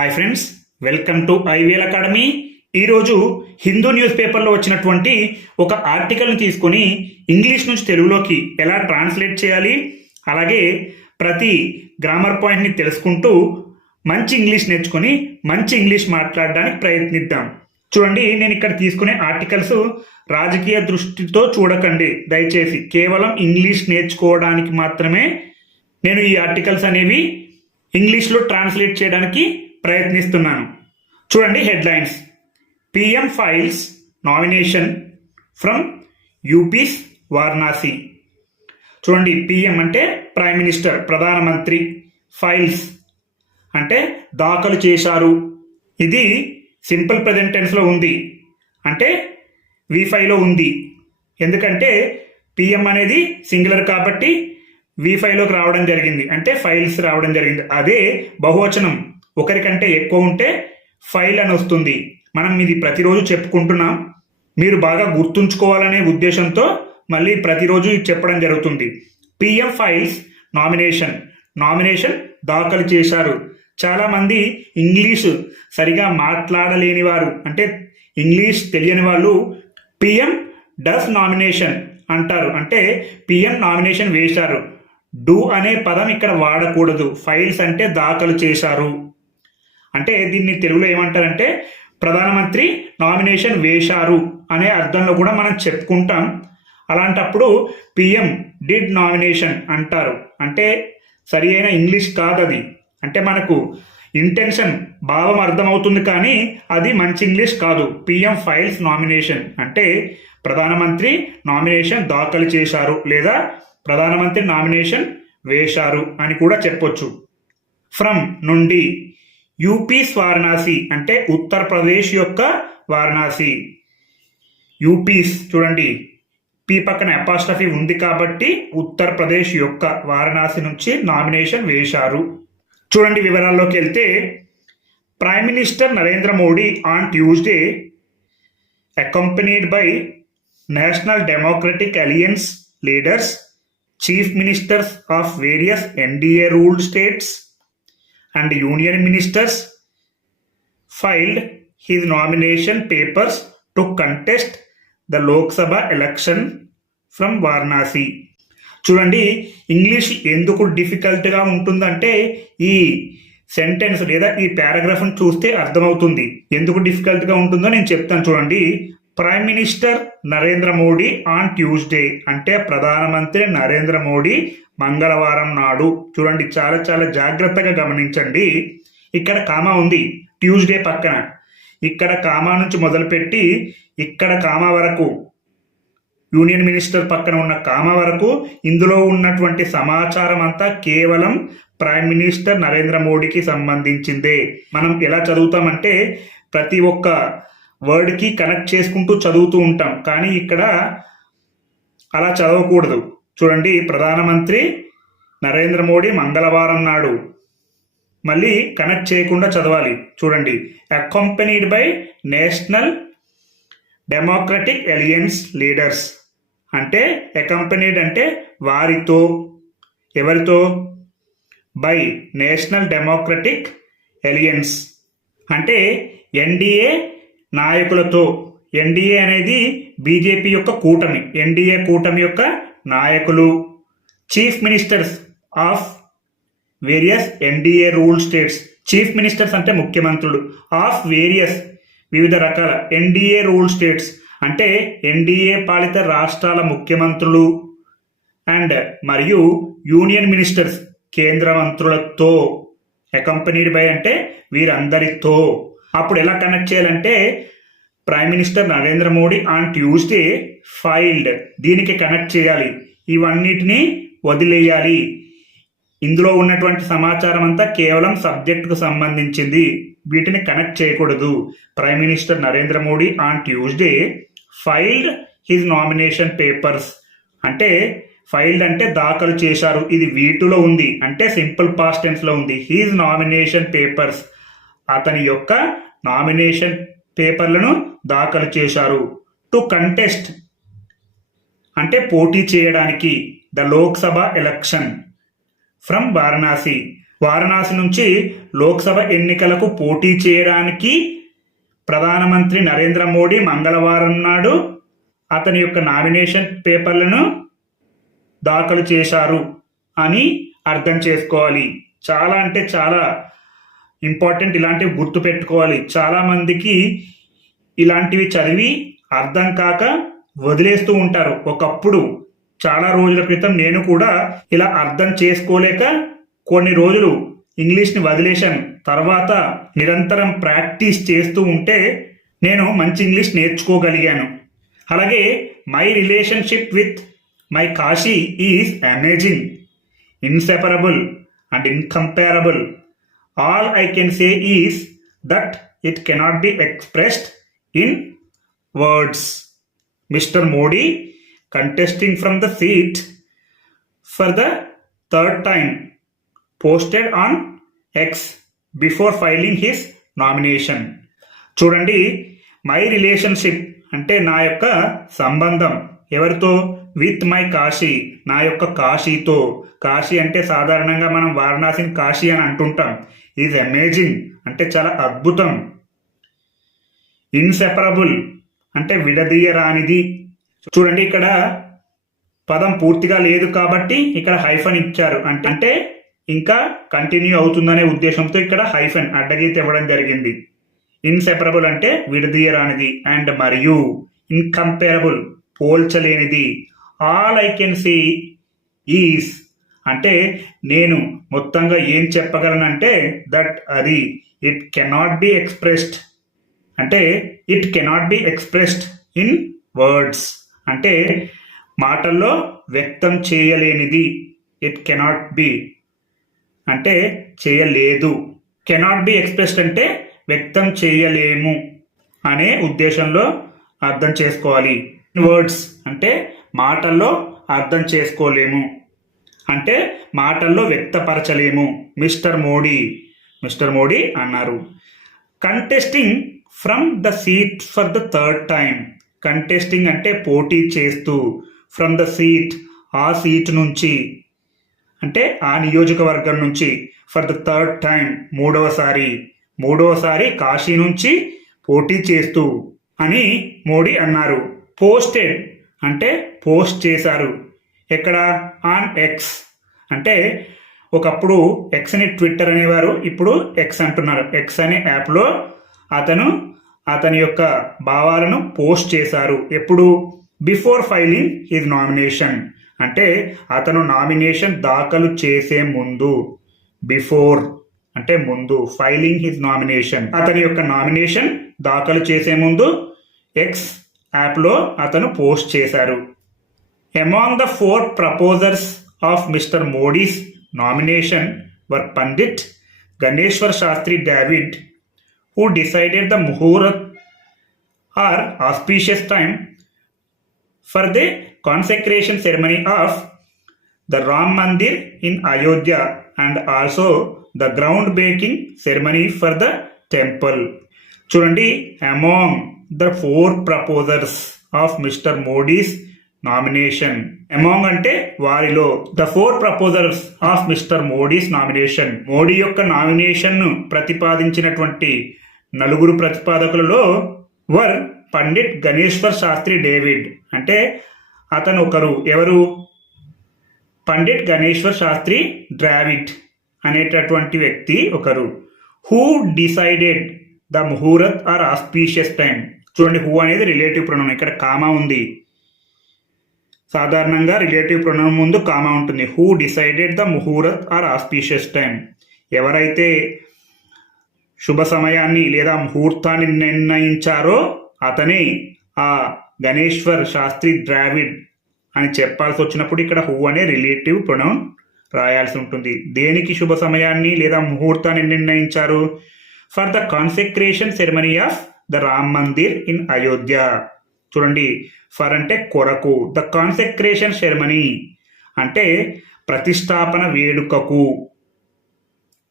Hi friends welcome to IVL academy ఈరోజు Hindu news పేపర్లో వచ్చినటువంటి ఒక ఆర్టికల్ని తీసుకొని ఇంగ్లీష్ నుంచి తెలుగులోకి ఎలా ట్రాన్స్లేట్ చేయాలి అలాగే ప్రతి గ్రామర్ పాయింట్ని తెలుసుకుంటూ మంచి ఇంగ్లీష్ నేర్చుకొని మంచి ఇంగ్లీష్ మాట్లాడడానికి ప్రయత్నిద్దాం. చూడండి నేను ఇక్కడ తీసుకునే ఆర్టికల్స్ రాజకీయ దృష్టితో చూడకండి. దయచేసి కేవలం ఇంగ్లీష్ నేర్చుకోవడానికి మాత్రమే నేను ఈ ఆర్టికల్స్ అనేవి ఇంగ్లీష్లో ట్రాన్స్లేట్ చేయడానికి ప్రయత్నిస్తున్నాను. చూడండి headlines. PM files nomination from UP's Varanasi. చూడండి పిఎం అంటే ప్రైమ్ మినిస్టర్ ప్రధానమంత్రి ఫైల్స్ అంటే దాఖలు చేశారు. ఇది సింపుల్ ప్రజెంట్ టెన్స్లో ఉంది. అంటే వి ఉంది. ఎందుకంటే పిఎం అనేది సింగులర్ కాబట్టి వీఫైలోకి రావడం జరిగింది. అంటే ఫైల్స్ రావడం జరిగింది. అదే బహువచనం. ఒకరికంటే ఎక్కువ ఉంటే ఫైల్ అని వస్తుంది. మనం ఇది ప్రతిరోజు చెప్పుకుంటున్నాం. మీరు బాగా గుర్తుంచుకోవాలనే ఉద్దేశంతో మళ్ళీ ప్రతిరోజు ఇది చెప్పడం జరుగుతుంది. PM files nomination. నామినేషన్ దాఖలు చేశారు. చాలామంది ఇంగ్లీష్ సరిగా మాట్లాడలేని వారు. అంటే ఇంగ్లీష్ తెలియని వాళ్ళు పిఎం డస్ నామినేషన్ అంటారు. అంటే పిఎం నామినేషన్ వేశారు. డూ అనే పదం ఇక్కడ వాడకూడదు. ఫైల్స్ అంటే దాఖలు చేశారు. అంటే దీన్ని తెలుగులో ఏమంటారంటే ప్రధానమంత్రి నామినేషన్ వేశారు అనే అర్థంలో కూడా మనం చెప్పుకుంటాం. అలాంటప్పుడు పిఎం డిడ్ నామినేషన్ అంటారు. అంటే సరి అయిన ఇంగ్లీష్ కాదు అది అంటే మనకు ఇంటెన్షన్ భావం అర్థమవుతుంది కానీ అది మంచి ఇంగ్లీష్ కాదు. పిఎం ఫైల్స్ నామినేషన్ అంటే ప్రధానమంత్రి నామినేషన్ దాఖలు చేశారు లేదా ప్రధానమంత్రి నామినేషన్ వేశారు అని కూడా చెప్పొచ్చు. ఫ్రమ్ నుండి యూపీస్ వారణాసి అంటే ఉత్తరప్రదేశ్ యొక్క వారణాసి. యూపీస్ చూడండి పీ పక్కన అపాస్ట్రఫీ ఉంది కాబట్టి ఉత్తరప్రదేశ్ యొక్క వారణాసి నుంచి నామినేషన్ వేశారు. చూడండి వివరాల్లోకి వెళ్తే prime minister Narendra Modi on Tuesday accompanied by National Democratic Alliance leaders chief ministers of various NDA ruled states and union ministers filed his nomination papers to contest the Lok Sabha election from Varanasi చూడండి English ఎందుకు డిఫికల్ట్గా ఉంటుందంటే ఈ sentence లేదా ఈ పారాగ్రాఫ్ను చూస్తే అర్థమవుతుంది ఎందుకు డిఫికల్ట్గా ఉంటుందో నేను చెప్తాను చూడండి prime minister Narendra Modi on Tuesday అంటే ప్రధానమంత్రి నరేంద్ర మోడీ మంగళవారం నాడు. చూడండి చాలా చాలా జాగ్రత్తగా గమనించండి. ఇక్కడ కామా ఉంది ట్యూస్డే పక్కన. ఇక్కడ కామా నుంచి మొదలుపెట్టి ఇక్కడ కామా వరకు యూనియన్ మినిస్టర్ పక్కన ఉన్న కామా వరకు ఇందులో ఉన్నటువంటి సమాచారం అంతా కేవలం ప్రైమ్ మినిస్టర్ నరేంద్ర మోడీకి సంబంధించిందే. మనం ఎలా చదువుతామంటే ప్రతి ఒక్క వర్డ్కి కనెక్ట్ చేసుకుంటూ చదువుతూ ఉంటాం. కానీ ఇక్కడ అలా చదవకూడదు. చూడండి ప్రధానమంత్రి నరేంద్ర మోడీ మంగళవారం నాడు మళ్ళీ కనెక్ట్ చేయకుండా చదవాలి. చూడండి accompanied by National Democratic Alliance leaders అంటే అకంపెనీడ్ అంటే వారితో ఎవరితో? బై నేషనల్ డెమోక్రటిక్ ఎలియన్స్ అంటే ఎన్డీఏ నాయకులతో. ఎన్డీఏ అనేది బీజేపీ యొక్క కూటమి. ఎన్డీఏ కూటమి యొక్క నాయకులు. Chief ministers of various NDA rule states. Chief ministers అంటే ముఖ్యమంత్రులు. ఆఫ్ వేరియస్ వివిధ రకాల ఎన్డీఏ రూల్ స్టేట్స్. అంటే ఎన్డీఏ పాలిత రాష్ట్రాల ముఖ్యమంత్రులు. అండ్ మరియు యూనియన్ మినిస్టర్స్ కేంద్ర మంత్రులతో. అకంపెనీడ్ బై అంటే వీరందరితో. అప్పుడు ఎలా కనెక్ట్ చేయాలంటే prime minister Narendra Modi on Tuesday filed దీనికి కనెక్ట్ చేయాలి. ఇవన్నిటిని వదిలేయాలి. ఇందులో ఉన్నటువంటి సమాచారం అంతా కేవలం సబ్జెక్టుకు సంబంధించింది. వీటిని కనెక్ట్ చేయకూడదు. Prime minister Narendra Modi on Tuesday filed his nomination papers అంటే ఫైల్డ్ అంటే దాఖలు చేశారు. ఇది వీటిలో ఉంది. అంటే సింపుల్ పాస్ట్ టెన్స్లో ఉంది. హీజ్ నామినేషన్ పేపర్స్ అతని యొక్క నామినేషన్ పేపర్లను దాఖలు చేశారు. టు కంటెస్ట్ అంటే పోటీ చేయడానికి the Lok Sabha election. From Varanasi. Varanasi నుంచి లోక్సభ ఎన్నికలకు పోటీ చేయడానికి ప్రధానమంత్రి నరేంద్ర మోడీ మంగళవారం నాడు అతని యొక్క నామినేషన్ పేపర్లను దాఖలు చేశారు అని అర్థం చేసుకోవాలి. చాలా అంటే చాలా ఇంపార్టెంట్ ఇలాంటివి గుర్తు పెట్టుకోవాలి చాలా మందికి ఇలాంటివి చదివి అర్థం కాక వదిలేస్తూ ఉంటారు. ఒకప్పుడు చాలా రోజుల క్రితం నేను కూడా ఇలా అర్థం చేసుకోలేక కొన్ని రోజులు ఇంగ్లీష్ని వదిలేశాను. తర్వాత నిరంతరం ప్రాక్టీస్ చేస్తూ ఉంటే నేను మంచి ఇంగ్లీష్ నేర్చుకోగలిగాను. అలాగే my relationship with my Kashi is amazing inseparable and incomparable. All I can say is that it cannot be expressed in words Mister Modi contesting from the seat for the third time posted on X before filing his nomination చూడండి my relationship అంటే నా యొక్క సంబంధం. ఎవరితో? With my Kashi. నా యొక్క కాశీతో. కాశీ అంటే సాధారణంగా మనం వారణాసిని కాశీ అని అంటుంటాం. ఈజ్ అమేజింగ్ అంటే చాలా అద్భుతం. ఇన్సెపరబుల్ అంటే విడదీయరానిది. చూడండి ఇక్కడ పదం పూర్తిగా లేదు కాబట్టి ఇక్కడ హైఫన్ ఇచ్చారు. అంటే అంటే ఇంకా కంటిన్యూ అవుతుందనే ఉద్దేశంతో ఇక్కడ హైఫన్ అడ్డగీత ఇవ్వడం జరిగింది. ఇన్సెపరబుల్ అంటే విడదీయరానిది అండ్ మరియు incomparable పోల్చలేనిది. All I can see is అంటే నేను మొత్తంగా ఏం చెప్పగలనంటే దట్ అది ఇట్ కెనాట్ బి ఎక్స్ప్రెస్డ్ అంటే it cannot be expressed in words అంటే మాటల్లో వ్యక్తం చేయలేనిది ఇట్ కెనాట్ బి అంటే చేయలేదు. కెనాట్ బి ఎక్స్ప్రెస్డ్ అంటే వ్యక్తం చేయలేము అనే ఉద్దేశంలో అర్థం చేసుకోవాలి. వర్డ్స్ అంటే మాటల్లో అర్థం చేసుకోలేము. అంటే మాటల్లో వ్యక్తపరచలేము. మిస్టర్ మోడీ మిస్టర్ మోడీ అన్నారు. Contesting from the seat for the third time. Contesting అంటే పోటీ చేస్తూ ఫ్రమ్ ద సీట్ ఆ సీట్ నుంచి. అంటే ఆ నియోజకవర్గం నుంచి ఫర్ ద థర్డ్ టైం మూడవసారి. మూడవసారి కాశీ నుంచి పోటీ చేస్తూ అని మోడీ అన్నారు. పోస్టెడ్ అంటే పోస్ట్ చేశారు. ఎక్కడ? ఆన్ ఎక్స్ అంటే ఒకప్పుడు ఎక్స్ని ట్విట్టర్ అనేవారు ఇప్పుడు ఎక్స్ అంటున్నారు. ఎక్స్ అనే యాప్లో అతను అతని యొక్క భావాలను పోస్ట్ చేశారు. ఎప్పుడు? బిఫోర్ ఫైలింగ్ హిజ్ నామినేషన్ అంటే అతను నామినేషన్ దాఖలు చేసే ముందు. బిఫోర్ అంటే ముందు. ఫైలింగ్ హిజ్ నామినేషన్ అతని యొక్క నామినేషన్ దాఖలు చేసే ముందు ఎక్స్ యాప్లో అతను పోస్ట్ చేశారు. Among the four proposers of Mr. Modi's nomination were Pandit Ganeshwar Shastri David, who decided the Muhurat or auspicious time for the consecration ceremony of the Ram Mandir in Ayodhya and also the ground breaking ceremony for the temple. Churandi, among the four proposers of Mr. Modi's nomination. Among అంటే వారిలో the four proposals of Mister Modi's nomination Modi యొక్క నామినేషన్ను ప్రతిపాదించినటువంటి నలుగురు ప్రతిపాదకులలో were Pandit Ganeshwar Shastri డేవిడ్. అంటే అతను ఒకరు. ఎవరు? పండిట్ గణేశ్వర్ శాస్త్రి డ్రావిడ్ అనేటటువంటి వ్యక్తి ఒకరు. Who decided the muhurat or auspicious time చూడండి హూ అనేది రిలేటివ్ ప్రణం ఇక్కడ కామా ఉంది. సాధారణంగా రిలేటివ్ ప్రొనౌన్ ముందు కామా ఉంటుంది. Who decided the muhurat or auspicious time ఎవరైతే శుభ సమయాన్ని లేదా ముహూర్తాన్ని నిర్ణయించారో అతనే ఆ గణేశ్వర్ శాస్త్రి ద్రావిడ్ అని చెప్పాల్సి వచ్చినప్పుడు ఇక్కడ హూ అనే రిలేటివ్ ప్రొనౌన్ రాయాల్సి ఉంటుంది. దేనికి శుభ సమయాన్ని లేదా ముహూర్తాన్ని నిర్ణయించారు? For the consecration ceremony of the Ram Mandir in Ayodhya. చూడండి. ఫర్ అంటే కొరకు ద కాన్సెక్రేషన్ సెరమనీ అంటే ప్రతిష్టాపన వేడుకకు.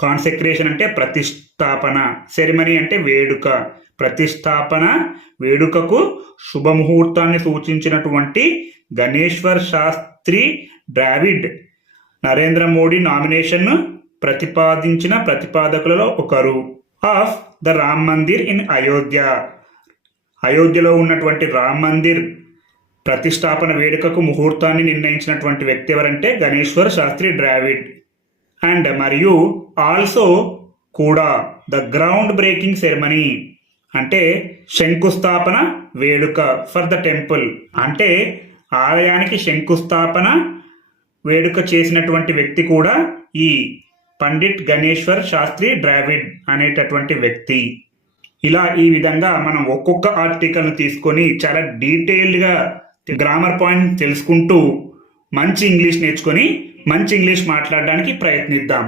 కాన్సెక్రేషన్ అంటే ప్రతిష్టాపన సెరిమనీ అంటే వేడుక. ప్రతిష్టాపన వేడుకకు శుభముహూర్తాన్ని సూచించినటువంటి గణేశ్వర్ శాస్త్రి డ్రావిడ్ నరేంద్ర మోడీ నామినేషన్ను ప్రతిపాదించిన ప్రతిపాదకులలో ఒకరు. Of the Ram Mandir in Ayodhya. అయోధ్యలో ఉన్నటువంటి రామ్ మందిర్ ప్రతిష్టాపన వేడుకకు ముహూర్తాన్ని నిర్ణయించినటువంటి వ్యక్తి ఎవరంటే గణేశ్వర్ శాస్త్రి ద్రావిడ్. అండ్ మరియు ఆల్సో కూడా ద గ్రౌండ్ బ్రేకింగ్ సెరమనీ అంటే శంకుస్థాపన వేడుక ఫర్ ద టెంపుల్. అంటే ఆలయానికి శంకుస్థాపన వేడుక చేసినటువంటి వ్యక్తి కూడా ఈ పండిట్ గణేశ్వర్ శాస్త్రి ద్రావిడ్ అనేటటువంటి వ్యక్తి. ఇలా ఈ విధంగా మనం ఒక్కొక్క ఆర్టికల్ను తీసుకొని చాలా డీటెయిల్డ్గా గ్రామర్ పాయింట్ తెలుసుకుంటూ మంచి ఇంగ్లీష్ నేర్చుకొని మంచి ఇంగ్లీష్ మాట్లాడడానికి ప్రయత్నిద్దాం.